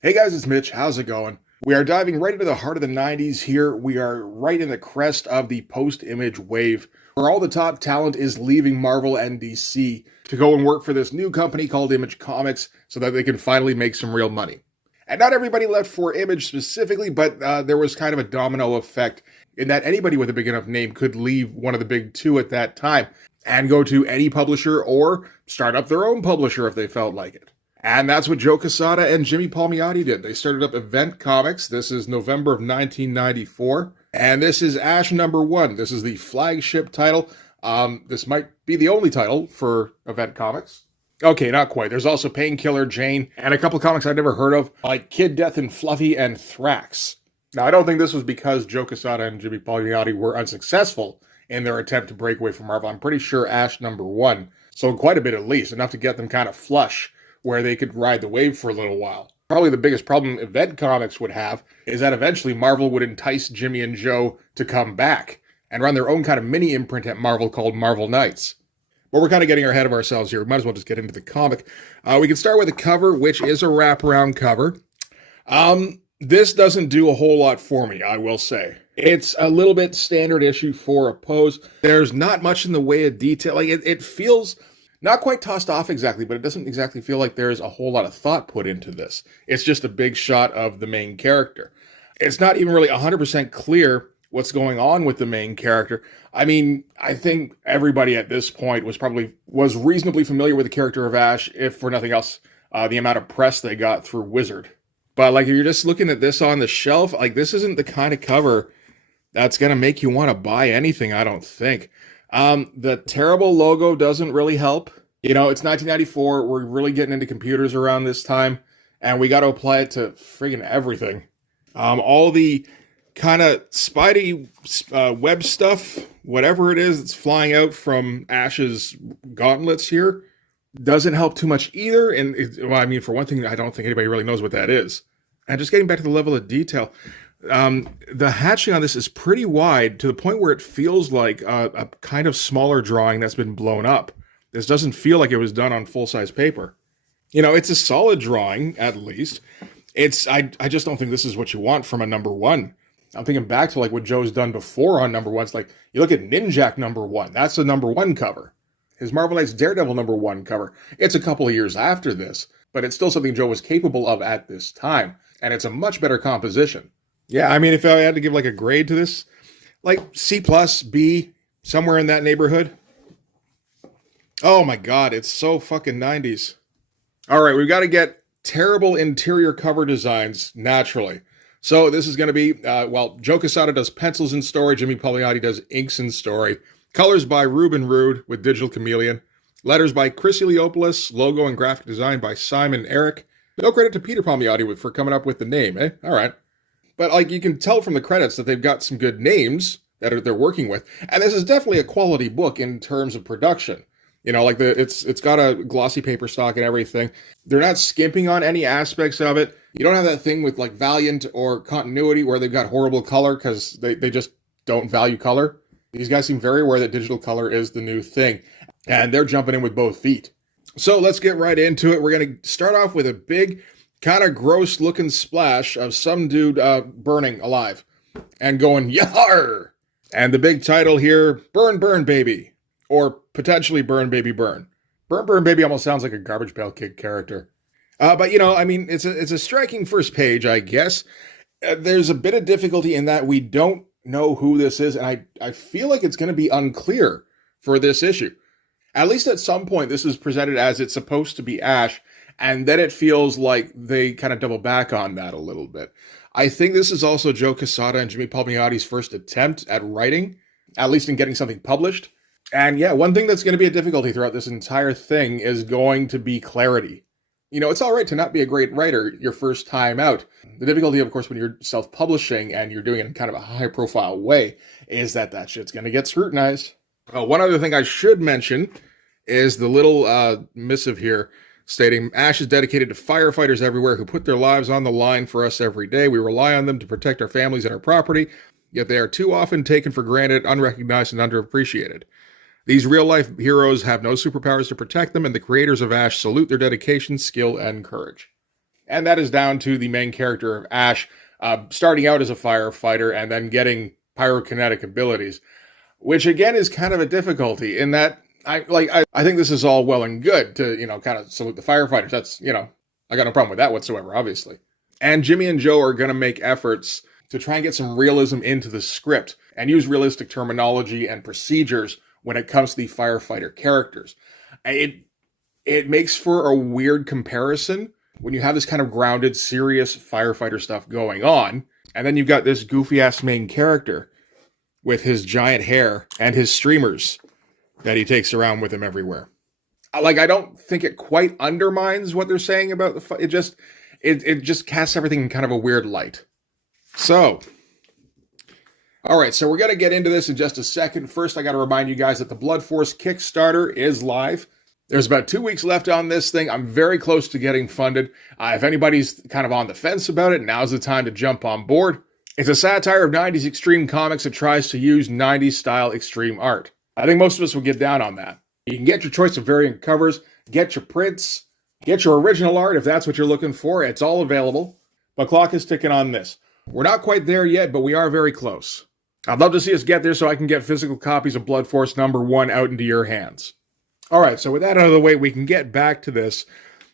Hey guys, it's Mitch. How's it going? We are diving right into the heart of the 90s here. We are right in the crest of the post-image wave, where all the top talent is leaving Marvel and DC to go and work for this new company called Image Comics so that they can finally make some real money. And not everybody left for Image specifically, but there was kind of a domino effect in that anybody with a big enough name could leave one of the big two at that time and go to any publisher or start up their own publisher if they felt like it. And that's what Joe Quesada and Jimmy Palmiotti did. They started up Event Comics. This is November of 1994. And this is Ash #1. This is the flagship title. This might be the only title for Event Comics. Okay, not quite. There's also Painkiller, Jane, and a couple comics I've never heard of, like Kid Death and Fluffy and Thrax. Now, I don't think this was because Joe Quesada and Jimmy Palmiotti were unsuccessful in their attempt to break away from Marvel. I'm pretty sure Ash #1 sold quite a bit at least, enough to get them kind of flush where they could ride the wave for a little while. Probably the biggest problem Event Comics would have is that eventually Marvel would entice Jimmy and Joe to come back and run their own kind of mini imprint at Marvel called Marvel Knights. But we're kind of getting ahead of ourselves here. We might as well just get into the comic. We can start with the cover, which is a wraparound cover. This doesn't do a whole lot for me, I will say. It's a little bit standard issue for a pose. There's not much in the way of detail. Like it feels not quite tossed off exactly, but it doesn't exactly feel like there's a whole lot of thought put into this. It's just a big shot of the main character. It's not even really 100% clear what's going on with the main character. I mean, I think everybody at this point was reasonably familiar with the character of Ash, if for nothing else, the amount of press they got through Wizard. But like, if you're just looking at this on the shelf, like this isn't the kind of cover that's going to make you want to buy anything, I don't think. The terrible logo doesn't really help. You know, it's 1994. We're really getting into computers around this time, and we got to apply it to friggin' everything. All the kind of Spidey web stuff, whatever it is that's flying out from Ash's gauntlets here, doesn't help too much either. And well, I mean, for one thing, I don't think anybody really knows what that is. And just getting back to the level of detail, the hatching on this is pretty wide to the point where it feels like a kind of smaller drawing that's been blown up. This doesn't feel like it was done on full-size paper. You know, it's a solid drawing, at least. I just don't think this is what you want from a #1. I'm thinking back to like what Joe's done before on #1s. Like, you look at Ninjak #1. That's a #1 cover. His Marvel Knights Daredevil #1 cover. It's a couple of years after this, but it's still something Joe was capable of at this time. And it's a much better composition. Yeah, I mean, if I had to give like a grade to this, like C+, B, somewhere in that neighborhood. Oh my God, it's so fucking 90s. All right, we've got to get terrible interior cover designs naturally. So this is going to be, Joe Quesada does pencils in story, Jimmy Palmiotti does inks in story. Colors by Ruben Rude with Digital Chameleon. Letters by Chris Eliopoulos. Logo and graphic design by Simon Eric. No credit to Peter Palmiotti for coming up with the name, eh? All right. But like, you can tell from the credits that they've got some good names that they're working with. And this is definitely a quality book in terms of production. You know, like it's got a glossy paper stock and everything. They're not skimping on any aspects of it. You don't have that thing with like Valiant or Continuity where they've got horrible color because they just don't value color. These guys seem very aware that digital color is the new thing. And they're jumping in with both feet. So let's get right into it. We're going to start off with a big, kind of gross looking splash of some dude burning alive and going, yar! And the big title here, Burn, Burn, Baby. Or potentially Burn, Baby, Burn. Burn, Burn, Baby almost sounds like a Garbage Pail Kid character. But, you know, I mean, it's a striking first page, I guess. There's a bit of difficulty in that we don't know who this is, and I feel like it's going to be unclear for this issue. At least at some point, this is presented as it's supposed to be Ash, and then it feels like they kind of double back on that a little bit. I think this is also Joe Quesada and Jimmy Palmiotti's first attempt at writing, at least in getting something published. And yeah, one thing that's going to be a difficulty throughout this entire thing is going to be clarity. You know, it's all right to not be a great writer your first time out. The difficulty, of course, when you're self-publishing and you're doing it in kind of a high-profile way is that shit's going to get scrutinized. One other thing I should mention is the little missive here stating, Ash is dedicated to firefighters everywhere who put their lives on the line for us every day. We rely on them to protect our families and our property, yet they are too often taken for granted, unrecognized, and underappreciated. These real-life heroes have no superpowers to protect them, and the creators of Ash salute their dedication, skill, and courage. And that is down to the main character of Ash starting out as a firefighter and then getting pyrokinetic abilities, which again is kind of a difficulty in that I think this is all well and good to, kind of salute the firefighters. That's, I got no problem with that whatsoever, obviously. And Jimmy and Joe are going to make efforts to try and get some realism into the script and use realistic terminology and procedures when it comes to the firefighter characters. It makes for a weird comparison when you have this kind of grounded, serious firefighter stuff going on, and then you've got this goofy-ass main character with his giant hair and his streamers that he takes around with him everywhere. I don't think it quite undermines what they're saying about it just casts everything in kind of a weird light. So, all right, so we're going to get into this in just a second. First, I got to remind you guys that the Blood Force Kickstarter is live. There's about 2 weeks left on this thing. I'm very close to getting funded. If anybody's kind of on the fence about it, now's the time to jump on board. It's a satire of 90s extreme comics that tries to use 90s style extreme art. I think most of us will get down on that. You can get your choice of variant covers, get your prints, get your original art if that's what you're looking for. It's all available. But clock is ticking on this. We're not quite there yet, but we are very close. I'd love to see us get there so I can get physical copies of Blood Force #1 out into your hands. All right, so with that out of the way, we can get back to this.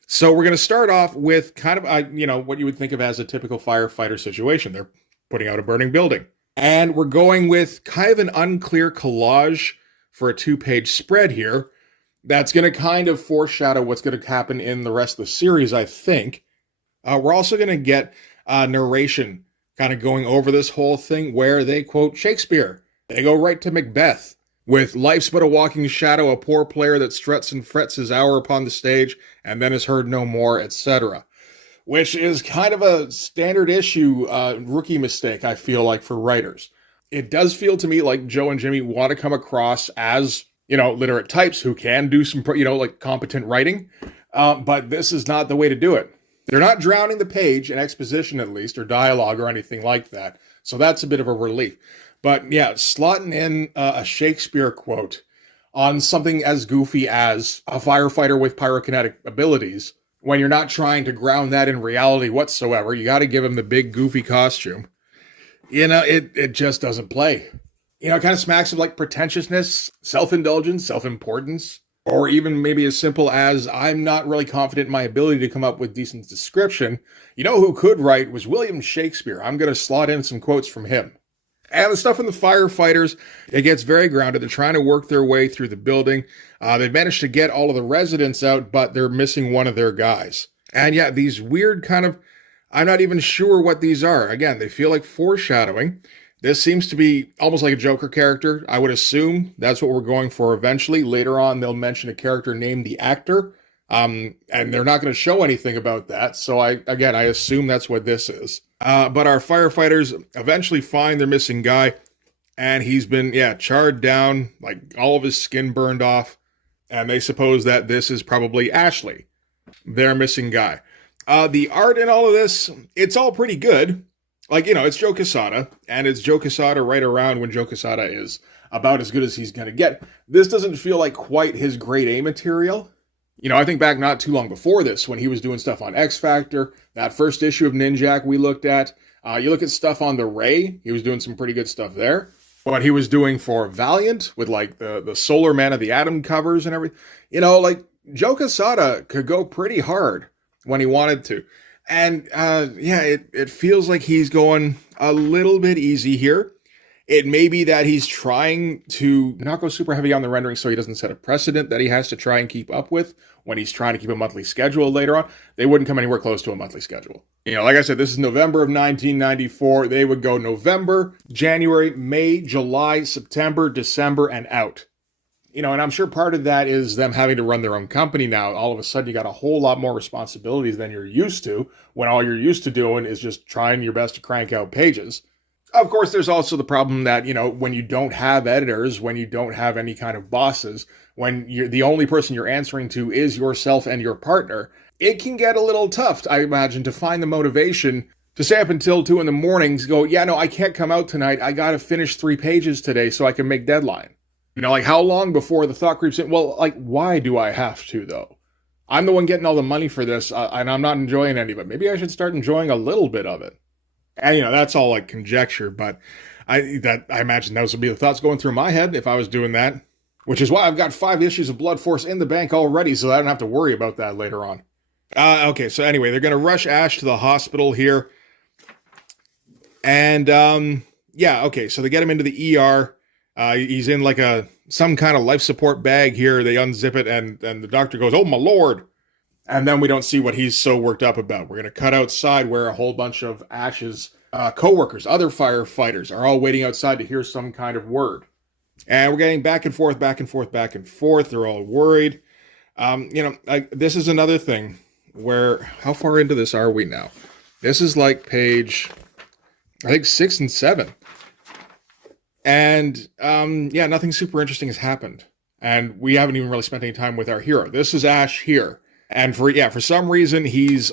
So we're going to start off with kind of, what you would think of as a typical firefighter situation. They're putting out a burning building. And we're going with kind of an unclear collage for a 2-page spread here that's going to kind of foreshadow what's going to happen in the rest of the series, I think. We're also going to get narration kind of going over this whole thing where they quote Shakespeare. They go right to Macbeth. With life's but a walking shadow, a poor player that struts and frets his hour upon the stage, and then is heard no more, etc. Which is kind of a standard issue rookie mistake, I feel like, for writers. It does feel to me like Joe and Jimmy want to come across as, literate types who can do some, competent writing. But this is not the way to do it. They're not drowning the page in exposition, at least, or dialogue or anything like that. So that's a bit of a relief. But yeah, slotting in a Shakespeare quote on something as goofy as a firefighter with pyrokinetic abilities, when you're not trying to ground that in reality whatsoever, you got to give him the big goofy costume. It just doesn't play. It kind of smacks of like pretentiousness, self-indulgence, self-importance, or even maybe as simple as, I'm not really confident in my ability to come up with decent description. You know who could write was William Shakespeare. I'm going to slot in some quotes from him. And the stuff in the firefighters, it gets very grounded. They're trying to work their way through the building. They've managed to get all of the residents out, but they're missing one of their guys. And yeah, these weird kind of, I'm not even sure what these are. Again, they feel like foreshadowing. This seems to be almost like a Joker character. I would assume that's what we're going for eventually. Later on, they'll mention a character named the Actor. And they're not going to show anything about that. So I assume that's what this is. But our firefighters eventually find their missing guy, and he's been, charred down, like all of his skin burned off. And they suppose that this is probably Ashley, their missing guy. The art in all of this, it's all pretty good. It's Joe Quesada, and it's Joe Quesada right around when Joe Quesada is about as good as he's going to get. This doesn't feel like quite his grade A material. I think back not too long before this, when he was doing stuff on X Factor, that first issue of Ninjak we looked at. You look at stuff on The Ray, he was doing some pretty good stuff there. What he was doing for Valiant, with like the Solar Man of the Atom covers and everything. Joe Quesada could go pretty hard when he wanted to. And it feels like he's going a little bit easy here. It may be that he's trying to not go super heavy on the rendering so he doesn't set a precedent that he has to try and keep up with when he's trying to keep a monthly schedule later on. They wouldn't come anywhere close to a monthly schedule. Like I said, this is November of 1994. They would go November, January, May, July, September, December, and out. And I'm sure part of that is them having to run their own company now. All of a sudden, you got a whole lot more responsibilities than you're used to, when all you're used to doing is just trying your best to crank out pages. Of course, there's also the problem that, when you don't have editors, when you don't have any kind of bosses, when you're the only person you're answering to is yourself and your partner, it can get a little tough, I imagine, to find the motivation to stay up until 2 in the morning, go, I can't come out tonight. I got to finish 3 pages today so I can make deadline. How long before the thought creeps in? Well, why do I have to, though? I'm the one getting all the money for this, and I'm not enjoying any of it. Maybe I should start enjoying a little bit of it. And that's all like conjecture, but I imagine those would be the thoughts going through my head if I was doing that. Which is why I've got 5 issues of Blood Force in the bank already, so I don't have to worry about that later on. Okay, so anyway, they're going to rush Ash to the hospital here. And, yeah, okay, so they get him into the ER. He's in like some kind of life support bag here. They unzip it, and the doctor goes, "Oh, my lord." And then we don't see what he's so worked up about. We're going to cut outside where a whole bunch of Ash's co-workers, other firefighters, are all waiting outside to hear some kind of word. And we're getting back and forth, back and forth, back and forth. They're all worried. This is another thing where, how far into this are we now? This is like page, I think, 6 and 7. And, yeah, nothing super interesting has happened. And we haven't even really spent any time with our hero. This is Ash here. And for some reason, he's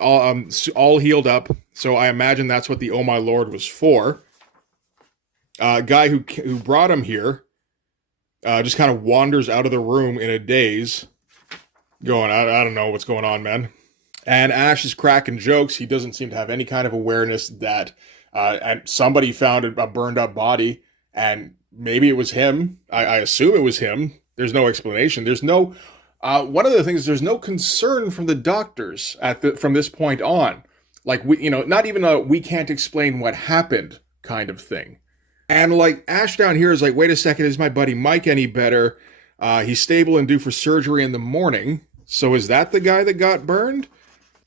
all healed up. So I imagine that's what the "Oh my lord" was for. Guy who brought him here just kind of wanders out of the room in a daze, going, I don't know what's going on, man. And Ash is cracking jokes. He doesn't seem to have any kind of awareness that and somebody found a burned up body, and maybe it was him. I assume it was him. There's no explanation. There's no one of the things. There's no concern from the doctors from this point on. Like not even a "we can't explain what happened" kind of thing. And like Ash down here is like, wait a second, is my buddy Mike any better? He's stable and due for surgery in the morning. So is that the guy that got burned?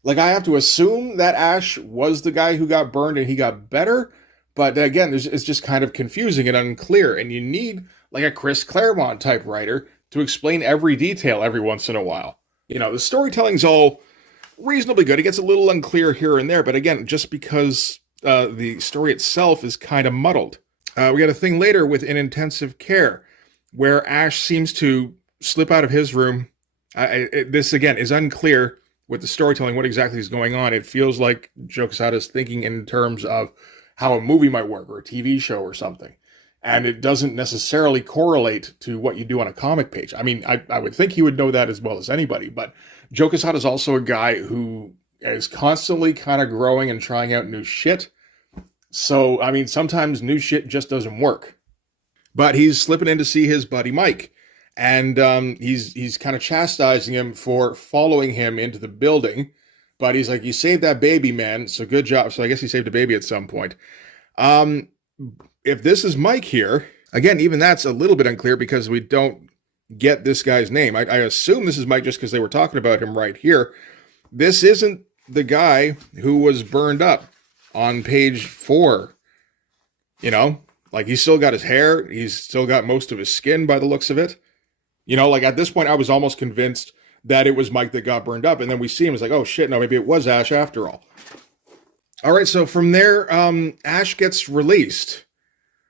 Like, I have to assume that Ash was the guy who got burned and he got better. But again, it's just kind of confusing and unclear. And you need like a Chris Claremont type writer to explain every detail every once in a while. The storytelling's all reasonably good. It gets a little unclear here and there. But again, just because the story itself is kind of muddled. We got a thing later with in intensive care where Ash seems to slip out of his room. This, again, is unclear with the storytelling, what exactly is going on. It feels like Joe Quesada's thinking in terms of how a movie might work or a TV show or something. And it doesn't necessarily correlate to what you do on a comic page. I mean, I would think he would know that as well as anybody. But Joe Quesada is also a guy who is constantly kind of growing and trying out new shit. So, I mean, sometimes new shit just doesn't work. But he's slipping in to see his buddy Mike. And he's kind of chastising him for following him into the building. But he's like, "You saved that baby, man. So good job." So I guess he saved a baby at some point. If this is Mike here, again, even that's a little bit unclear because we don't get this guy's name. I assume this is Mike just because they were talking about him right here. This isn't the guy who was burned up on page 4, like he's still got his hair. He's still got most of his skin by the looks of it. Like at this point, I was almost convinced that it was Mike that got burned up. And then we see him. It's like, oh shit, no, maybe it was Ash after all. All right. So from there, Ash gets released,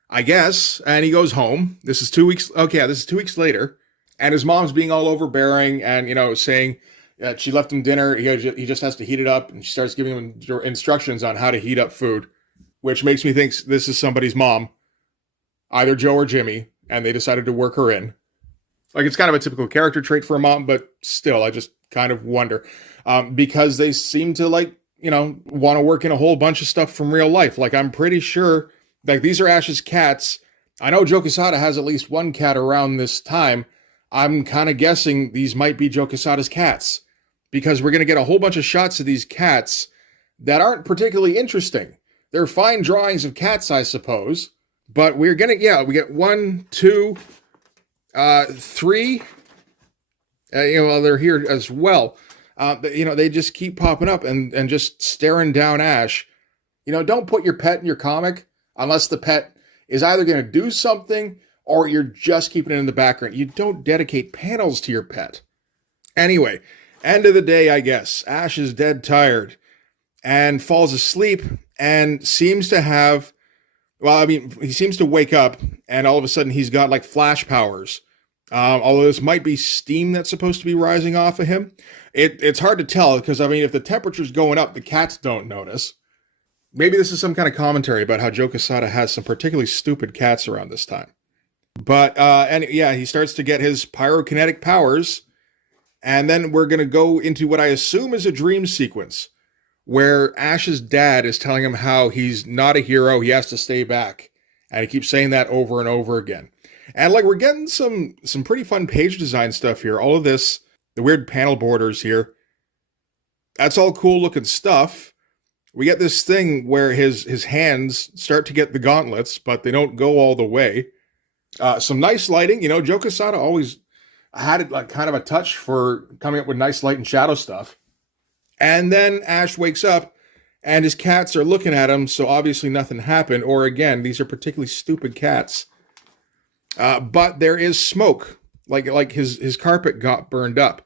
I guess. And he goes home. This is 2 weeks. Okay. This is 2 weeks later. And his mom's being all overbearing and, saying, she left him dinner. He just has to heat it up. And she starts giving him instructions on how to heat up food, which makes me think this is somebody's mom, either Joe or Jimmy, and they decided to work her in. Like, it's kind of a typical character trait for a mom, but still, I just kind of wonder. Because they seem to, want to work in a whole bunch of stuff from real life. Like, I'm pretty sure, these are Ash's cats. I know Joe Quesada has at least one cat around this time. I'm kind of guessing these might be Joe Quesada's cats. Because we're going to get a whole bunch of shots of these cats that aren't particularly interesting. They're fine drawings of cats, I suppose. But we're going to, we get 1, 2, 3. They're here as well. They just keep popping up and just staring down Ash. Don't put your pet in your comic unless the pet is either going to do something or you're just keeping it in the background. You don't dedicate panels to your pet. Anyway, end of the day, I guess. Ash is dead tired and falls asleep and seems to have, he seems to wake up and all of a sudden he's got like flash powers. Although this might be steam that's supposed to be rising off of him. It's hard to tell because, if the temperature's going up, the cats don't notice. Maybe this is some kind of commentary about how Joe Quesada has some particularly stupid cats around this time. But, he starts to get his pyrokinetic powers. And then we're going to go into what I assume is a dream sequence where Ash's dad is telling him how he's not a hero, he has to stay back. And he keeps saying that over and over again. And like we're getting some pretty fun page design stuff here. All of this, the weird panel borders here. That's all cool looking stuff. We get this thing where his hands start to get the gauntlets, but they don't go all the way. Some nice lighting. You know, Joe Quesada always had it like kind of a touch for coming up with nice light and shadow stuff. And then Ash wakes up and his cats are looking at him, so obviously nothing happened. Or again, these are particularly stupid cats. But there is smoke, like his carpet got burned up.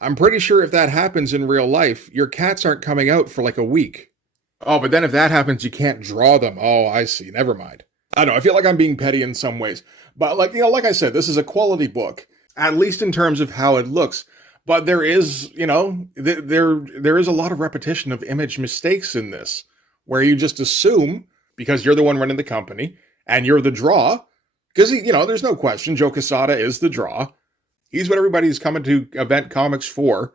I'm pretty sure if that happens in real life, your cats aren't coming out for like a week. Oh, but then if that happens, you can't draw them. Oh, I see. Never mind. I don't know. I feel like I'm being petty in some ways. But like, you know, like I said, this is a quality book, at least in terms of how it looks. But there is, you know, there is a lot of repetition of image mistakes in this, where you just assume, because you're the one running the company, and you're the draw, because, you know, there's no question, Joe Quesada is the draw. He's what everybody's coming to Event Comics for.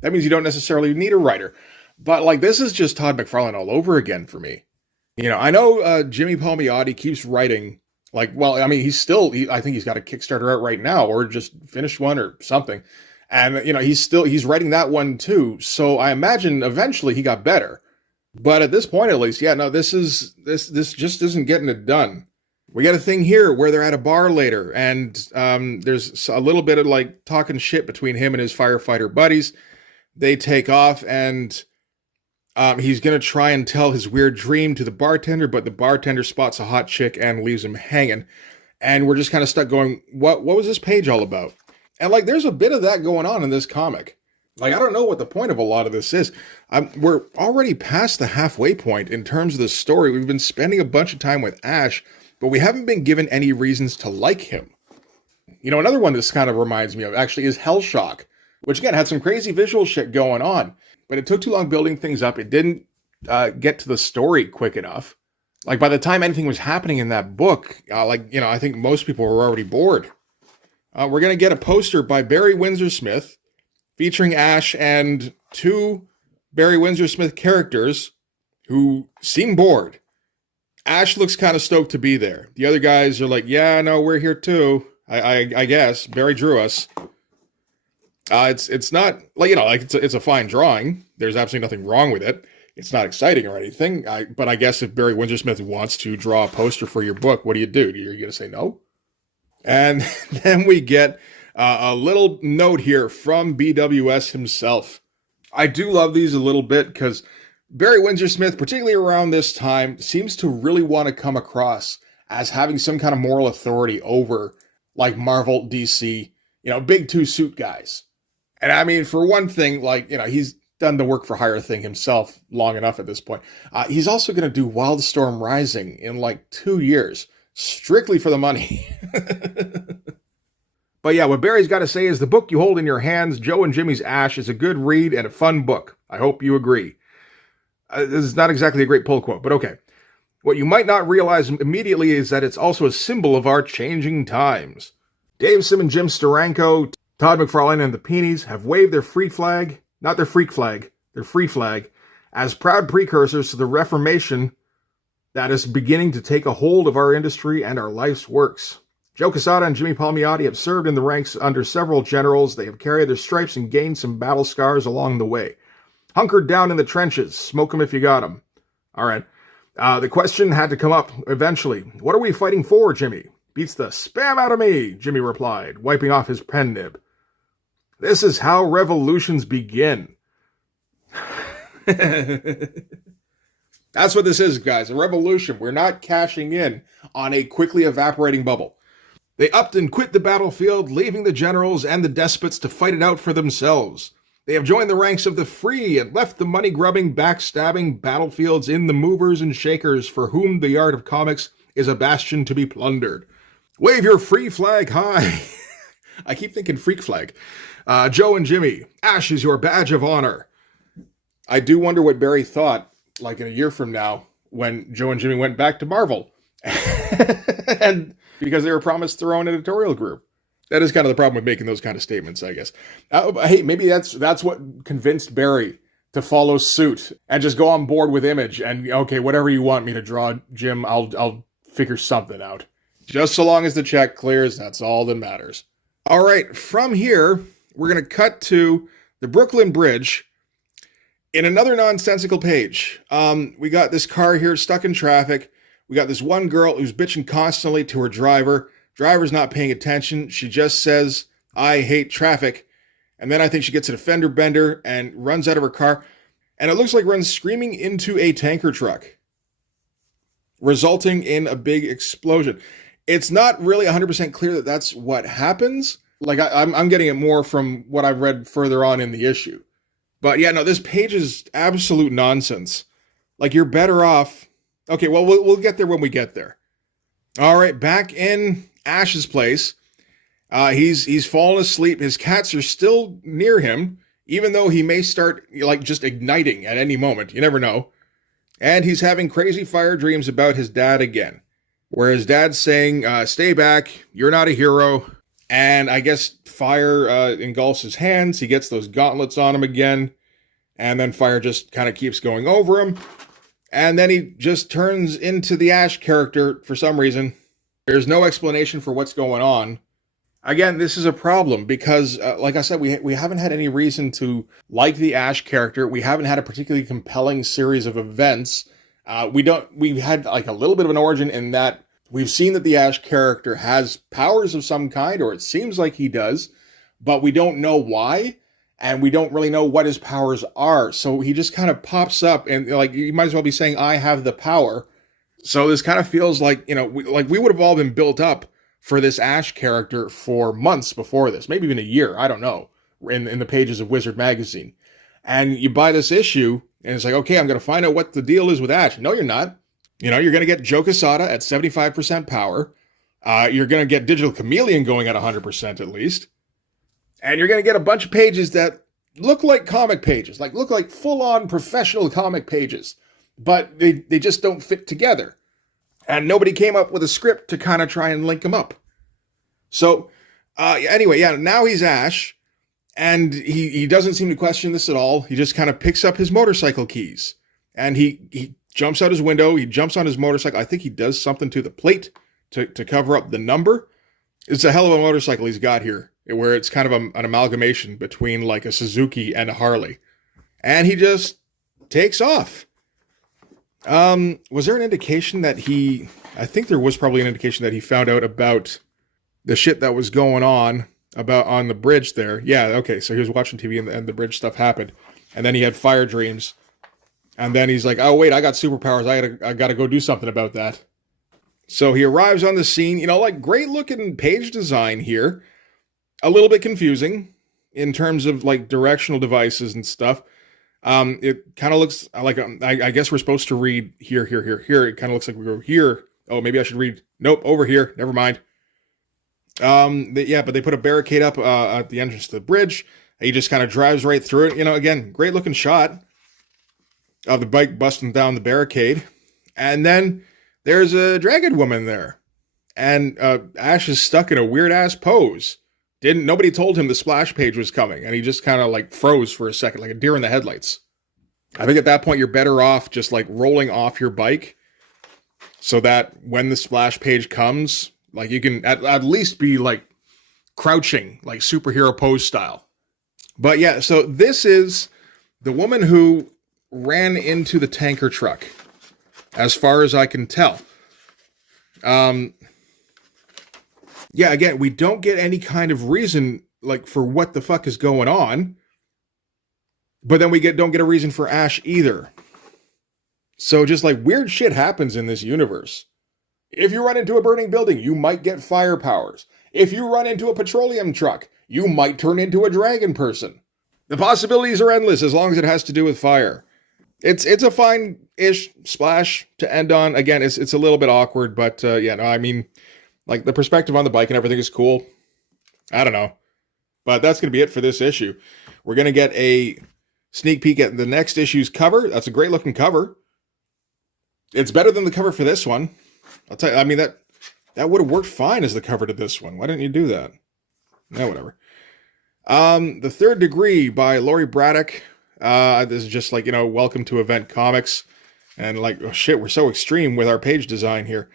That means you don't necessarily need a writer. But, like, this is just Todd McFarlane all over again for me. You know, I know Jimmy Palmiotti keeps writing, like, well, I mean, I think he's got a Kickstarter out right now, or just finished one or something. And, you know, he's writing that one too. So I imagine eventually he got better. But at this point, at least, yeah, no, this just isn't getting it done. We got a thing here where they're at a bar later, and there's a little bit of like talking shit between him and his firefighter buddies. They take off, and he's going to try and tell his weird dream to the bartender, but the bartender spots a hot chick and leaves him hanging. And we're just kind of stuck going, what was this page all about? And like, there's a bit of that going on in this comic. Like, I don't know what the point of a lot of this is. We're already past the halfway point in terms of the story. We've been spending a bunch of time with Ash, but we haven't been given any reasons to like him. You know, another one this kind of reminds me of actually is Hellshock, which again had some crazy visual shit going on, but it took too long building things up. It didn't get to the story quick enough. Like, by the time anything was happening in that book, I think most people were already bored. We're going to get a poster by Barry Windsor Smith featuring Ash and two Barry Windsor Smith characters who seem bored. Ash looks kind of stoked to be there. The other guys are like, yeah, no, we're here too. I guess. Barry drew us. It's not, like, you know, like it's a fine drawing. There's absolutely nothing wrong with it. It's not exciting or anything. But I guess if Barry Windsor Smith wants to draw a poster for your book, what do? You're going to say no? And then we get a little note here from BWS himself. I do love these a little bit because Barry Windsor Smith, particularly around this time, seems to really want to come across as having some kind of moral authority over, like, Marvel, DC, you know, big two-suit guys. And I mean, for one thing, like, you know, he's done the work for hire thing himself long enough at this point. He's also going to do Wildstorm Rising in like 2 years. Strictly for the money. But yeah, what Barry's got to say is the book you hold in your hands, Joe and Jimmy's Ash, is a good read and a fun book. I hope you agree. This is not exactly a great pull quote, but okay. What you might not realize immediately is that it's also a symbol of our changing times. Dave Sim and Jim Steranko, Todd McFarlane and the Peonies have waved their free flag, not their freak flag, their free flag, as proud precursors to the Reformation that is beginning to take a hold of our industry and our life's works. Joe Quesada and Jimmy Palmiotti have served in the ranks under several generals. They have carried their stripes and gained some battle scars along the way. Hunkered down in the trenches. Smoke 'em if you got 'em. All right. The question had to come up eventually. What are we fighting for, Jimmy? Beats the spam out of me, Jimmy replied, wiping off his pen nib. This is how revolutions begin. That's what this is, guys. A revolution. We're not cashing in on a quickly evaporating bubble. They upped and quit the battlefield, leaving the generals and the despots to fight it out for themselves. They have joined the ranks of the free and left the money-grubbing, backstabbing battlefields in the movers and shakers for whom the art of comics is a bastion to be plundered. Wave your free flag high. I keep thinking freak flag. Joe and Jimmy, Ash is your badge of honor. I do wonder what Barry thought, like in a year from now, when Joe and Jimmy went back to Marvel. And because they were promised their own editorial group. That is kind of the problem with making those kind of statements, I guess. Hey, maybe that's what convinced Barry to follow suit and just go on board with Image and, okay, whatever you want me to draw, Jim, I'll figure something out. Just so long as the check clears, that's all that matters. All right, from here, we're going to cut to the Brooklyn Bridge in another nonsensical page. We got this car here stuck in traffic. We got this one girl who's bitching constantly to her driver. Driver's not paying attention. She just says, "I hate traffic." And then I think she gets a fender bender and runs out of her car. And it looks like runs screaming into a tanker truck, resulting in a big explosion. It's not really 100% clear that that's what happens. Like, I'm getting it more from what I've read further on in the issue. But yeah, no, this page is absolute nonsense. Like, you're better off... Okay, well, we'll get there when we get there. All right, back in Ash's place. He's fallen asleep. His cats are still near him, even though he may start, like, just igniting at any moment. You never know. And he's having crazy fire dreams about his dad again, where his dad's saying, "Stay back, you're not a hero." And I guess fire engulfs his hands. He gets those gauntlets on him again. And then fire just kind of keeps going over him. And then he just turns into the Ash character for some reason. There's no explanation for what's going on. Again, this is a problem because, like I said, we haven't had any reason to like the Ash character. We haven't had a particularly compelling series of events. We've had like a little bit of an origin in that we've seen that the Ash character has powers of some kind, or it seems like he does, but we don't know why, and we don't really know what his powers are. So he just kind of pops up, and like you might as well be saying, "I have the power." So this kind of feels like, we would have all been built up for this Ash character for months before this, maybe even a year, I don't know, in the pages of Wizard Magazine. And you buy this issue, and it's like, okay, I'm going to find out what the deal is with Ash. No, you're not. You're going to get Joe Quesada at 75% power. You're going to get Digital Chameleon going at 100% at least. And you're going to get a bunch of pages that look like comic pages, look like full-on professional comic pages, but they just don't fit together. And nobody came up with a script to kind of try and link them up. So, anyway, yeah, now he's Ash, and he doesn't seem to question this at all. He just kind of picks up his motorcycle keys, and he jumps out his window, he jumps on his motorcycle. I think he does something to the plate to cover up the number. It's a hell of a motorcycle he's got here, where it's kind of an amalgamation between like a Suzuki and a Harley. And he just takes off. Was there an indication that I think there was probably an indication that he found out about the shit that was going on on the bridge there. Yeah, okay, so he was watching TV and the bridge stuff happened. And then he had fire dreams. And then he's like, "Oh wait, I got superpowers. I gotta go do something about that." So he arrives on the scene, great looking page design here. A little bit confusing in terms of like directional devices and stuff. It kind of looks like, I guess we're supposed to read here. It kind of looks like we go here. Oh, maybe I should read. Nope, over here. Never mind. But they put a barricade up at the entrance to the bridge. He just kind of drives right through it. Again, great looking shot of the bike busting down the barricade. And then there's a dragon woman there. And Ash is stuck in a weird ass pose. Nobody told him the splash page was coming, and he just kind of like froze for a second, like a deer in the headlights. I think at that point you're better off just like rolling off your bike so that when the splash page comes, like you can at least be like crouching, like superhero pose style. But yeah, so this is the woman who ran into the tanker truck, as far as I can tell. Yeah, again, we don't get any kind of reason, like, for what the fuck is going on. But then we don't get a reason for Ash either. So just, like, weird shit happens in this universe. If you run into a burning building, you might get fire powers. If you run into a petroleum truck, you might turn into a dragon person. The possibilities are endless as long as it has to do with fire. It's a fine-ish splash to end on. Again, it's a little bit awkward, but like, the perspective on the bike and everything is cool. I don't know. But that's going to be it for this issue. We're going to get a sneak peek at the next issue's cover. That's a great looking cover. It's better than the cover for this one. I'll tell you, that would have worked fine as the cover to this one. Why didn't you do that? No, whatever. The Third Degree by Laurie Braddock. This is just like, welcome to Event Comics. And like, oh shit, we're so extreme with our page design here.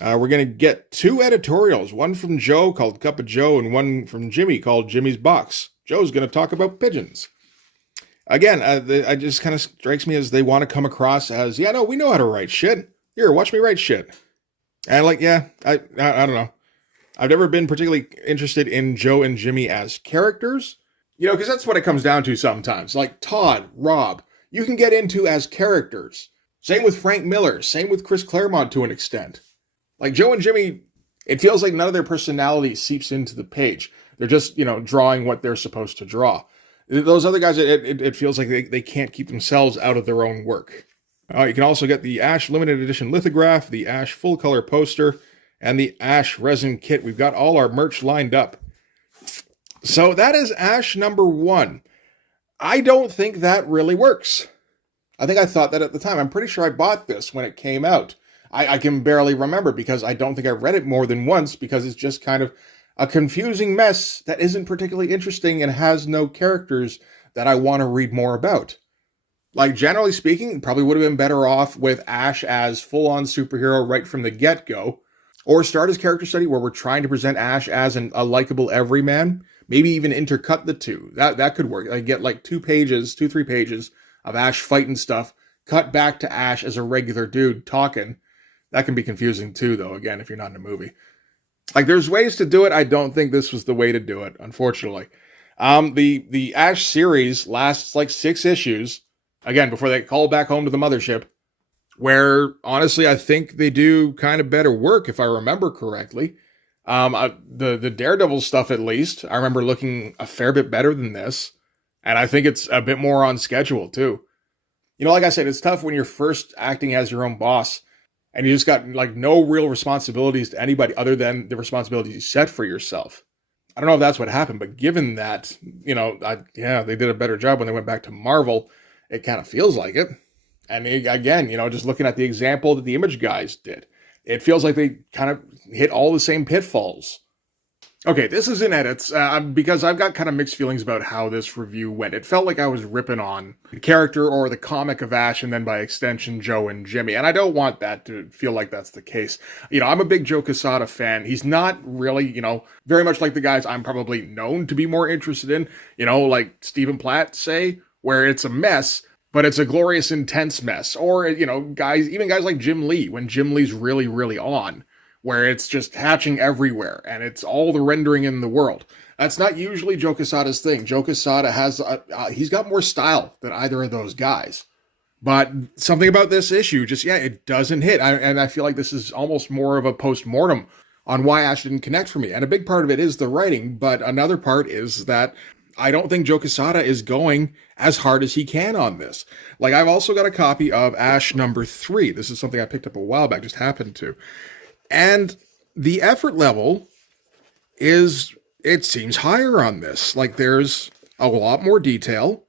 We're going to get 2 editorials, one from Joe called Cup of Joe and one from Jimmy called Jimmy's Box. Joe's going to talk about pigeons. Again, it just kind of strikes me as they want to come across as, yeah, no, we know how to write shit. Here, watch me write shit. And like, yeah, I don't know. I've never been particularly interested in Joe and Jimmy as characters, because that's what it comes down to sometimes. Like Todd, Rob, you can get into as characters. Same with Frank Miller, same with Chris Claremont to an extent. Like Joe and Jimmy, it feels like none of their personality seeps into the page. They're just, drawing what they're supposed to draw. Those other guys, it feels like they can't keep themselves out of their own work. You can also get the Ash Limited Edition lithograph, the Ash full color poster, and the Ash resin kit. We've got all our merch lined up. So that is Ash number 1. I don't think that really works. I think I thought that at the time. I'm pretty sure I bought this when it came out. I can barely remember because I don't think I read it more than once because it's just kind of a confusing mess that isn't particularly interesting and has no characters that I want to read more about. Like, generally speaking, probably would have been better off with Ash as full-on superhero right from the get-go. Or start his character study where we're trying to present Ash as a likable everyman. Maybe even intercut the two. That could work. Like, get like 3 pages of Ash fighting stuff. Cut back to Ash as a regular dude talking. That can be confusing too, though, again, if you're not in a movie. Like, there's ways to do it. I don't think this was the way to do it, unfortunately. The Ash series lasts like 6 issues. Again, before they call back home to the mothership. Where, honestly, I think they do kind of better work, if I remember correctly. The Daredevil stuff, at least, I remember looking a fair bit better than this. And I think it's a bit more on schedule, too. Like I said, it's tough when you're first acting as your own boss. And you just got, like, no real responsibilities to anybody other than the responsibilities you set for yourself. I don't know if that's what happened, but given that, they did a better job when they went back to Marvel, it kind of feels like it. And again, just looking at the example that the Image guys did, it feels like they kind of hit all the same pitfalls. Okay, this is in edits, because I've got kind of mixed feelings about how this review went. It felt like I was ripping on the character or the comic of Ash, and then by extension, Joe and Jimmy. And I don't want that to feel like that's the case. I'm a big Joe Quesada fan. He's not really, very much like the guys I'm probably known to be more interested in, like Stephen Platt, say, where it's a mess, but it's a glorious, intense mess. Or, even guys like Jim Lee, when Jim Lee's really, really on, where it's just hatching everywhere, and it's all the rendering in the world. That's not usually Joe Quesada's thing. Joe Quesada has, he's got more style than either of those guys. But something about this issue, it doesn't hit. And I feel like this is almost more of a post-mortem on why Ash didn't connect for me. And a big part of it is the writing, but another part is that I don't think Joe Quesada is going as hard as he can on this. Like, I've also got a copy of Ash number 3. This is something I picked up a while back, just happened to. And the effort level it seems higher on this. Like, there's a lot more detail.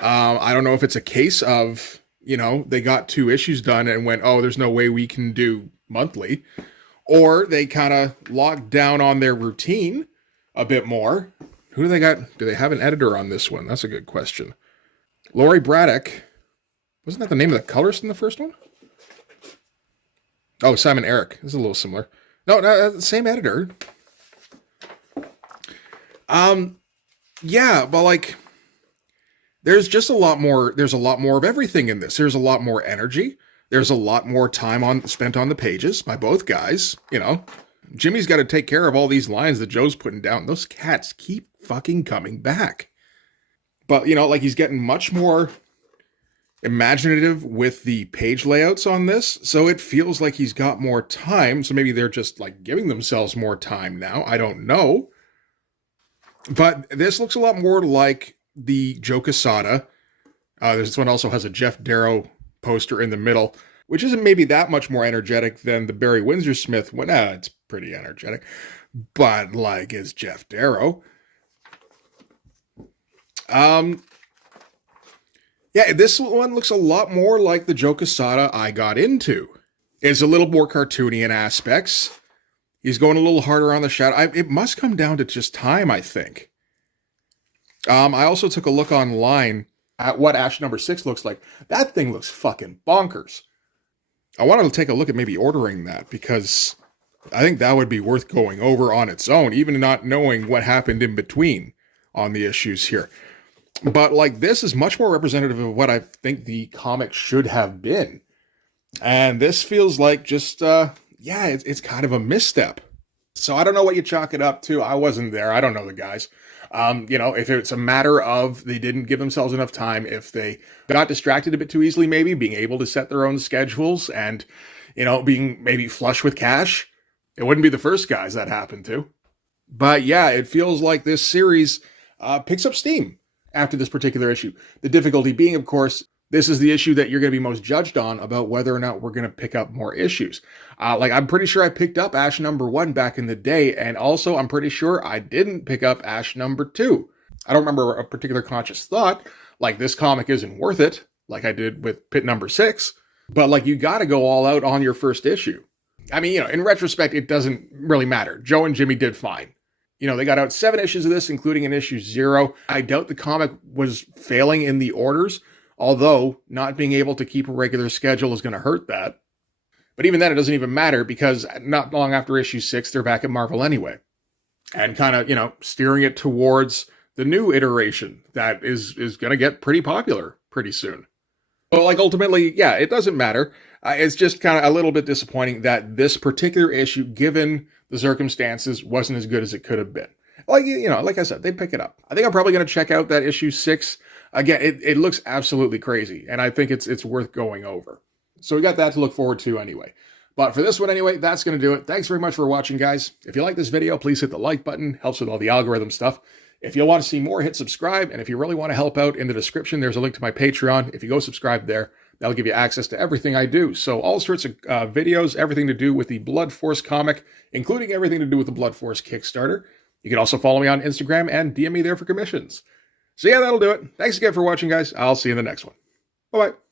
I don't know if it's a case of, they got 2 issues done and went, oh, there's no way we can do monthly. Or they kind of locked down on their routine a bit more. Who do they got? Do they have an editor on this one? That's a good question. Laurie Braddock. Wasn't that the name of the colorist in the first one? Oh, Simon Eric. This is a little similar. No, same editor. Yeah, but like, there's just a lot more of everything in this. There's a lot more energy. There's a lot more time spent on the pages by both guys. Jimmy's got to take care of all these lines that Joe's putting down. Those cats keep fucking coming back. But, like, he's getting much more imaginative with the page layouts on this, so it feels like he's got more time. So maybe they're just like giving themselves more time now. I don't know. But this looks a lot more like the Joe Quesada. This one also has a Jeff Darrow poster in the middle, which isn't maybe that much more energetic than the Barry Windsor Smith one. It's pretty energetic, but like, it's Jeff Darrow. Yeah, this one looks a lot more like the Joe Quesada I got into. It's a little more cartoony in aspects. He's going a little harder on the shadow. It must come down to just time, I think. I also took a look online at what Ash number 6 looks like. That thing looks fucking bonkers. I wanted to take a look at maybe ordering that, because I think that would be worth going over on its own, even not knowing what happened in between on the issues here. But like, this is much more representative of what I think the comic should have been. And this feels like just, it's kind of a misstep. So I don't know what you chalk it up to. I wasn't there. I don't know the guys. If it's a matter of they didn't give themselves enough time, if they got distracted a bit too easily, maybe being able to set their own schedules and, being maybe flush with cash, it wouldn't be the first guys that happened to. But yeah, it feels like this series picks up steam after this particular issue. The difficulty being, of course, this is the issue that you're going to be most judged on about whether or not we're going to pick up more issues. I'm pretty sure I picked up Ash number 1 back in the day, and also I'm pretty sure I didn't pick up Ash number 2. I don't remember a particular conscious thought, like this comic isn't worth it, like I did with Pit number 6, but like you got to go all out on your first issue. I mean, in retrospect, it doesn't really matter. Joe and Jimmy did fine. They got out 7 issues of this, including an issue 0. I doubt the comic was failing in the orders, although not being able to keep a regular schedule is going to hurt that. But even then, it doesn't even matter, because not long after issue 6, they're back at Marvel anyway. And kind of, steering it towards the new iteration that is going to get pretty popular pretty soon. But ultimately, yeah, it doesn't matter. It's just kind of a little bit disappointing that this particular issue, given the circumstances, wasn't as good as it could have been. Like I said, they pick it up. I think I'm probably going to check out that issue 6. Again, it looks absolutely crazy, and I think it's worth going over. So we got that to look forward to anyway. But for this one anyway, that's going to do it. Thanks very much for watching, guys. If you like this video, please hit the like button. Helps with all the algorithm stuff. If you want to see more, hit subscribe. And if you really want to help out, in the description, there's a link to my Patreon. If you go subscribe there, that'll give you access to everything I do. So all sorts of videos, everything to do with the Blood Force comic, including everything to do with the Blood Force Kickstarter. You can also follow me on Instagram and DM me there for commissions. So yeah, that'll do it. Thanks again for watching, guys. I'll see you in the next one. Bye-bye.